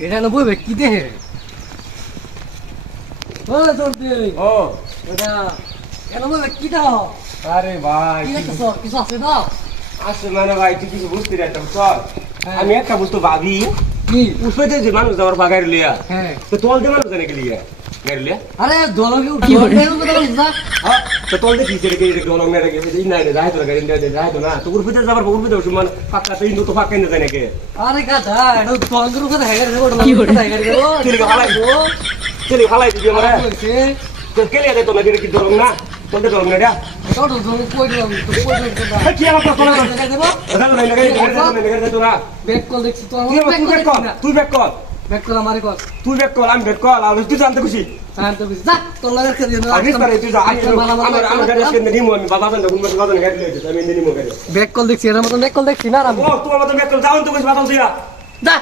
এটা না বইবে কি দেহে ও তোরতে ও এটা এটা বইবে কি দাও আরে ভাই কি দেখছ কিছু আছে দাও আসলে মানে ভাই তুই কিছু বুঝতে পারতাম চল আমি একটা বস্তু ভাবি কি উঠবে যে মানুষ যাওয়ার বাগার লিয়া হ্যাঁ তো তোল দে মানুষ জানে কি লিয়া গাড়ি লিয়া আরে দলকে উঠি না তো তোল দে কি যে কি ডলং না রে এই না রে যাই তো গাড়ি নিয়ে যাই তো না তো উঠবে যাবার উঠবে তো সমান পাক্কা তো ইন্দু তো পাক্কা না জানে কে আরে গাধা এটা দলকে উপরে হেগার দেবো কি ওটা হেগার দেবো চলি হালাই দিবি আমারে তো কে লিয়া দে তো না কি ডলং না তোল দে ডলং না রে তোর দল কই দিলাম তো কই দিলাম কি আমার কথা না দেবো দাদা না গাড়ি তো না ব্যাক কল দেখছি তো তুই ব্যাক কর ব্যাক কল আমারে কল তুই ব্যাক কর আমি ব্যাক কর আর তুই জানতে খুশি হ্যাঁ তো যা তোর লাগা খেয়ে দিও আগে তারে তুই যা আমার গাড়ি আজকে নিমু আমি বাবা জান কোন মাসে বাবা গাড়ি লইতে আমি নিমু গাড়ি ব্যাক কল দেখছি এর মতন ব্যাক কল দেখছি না আমি ও তোমার মত ব্যাক কর যাও তো কিছু বাতাল দিয়া যা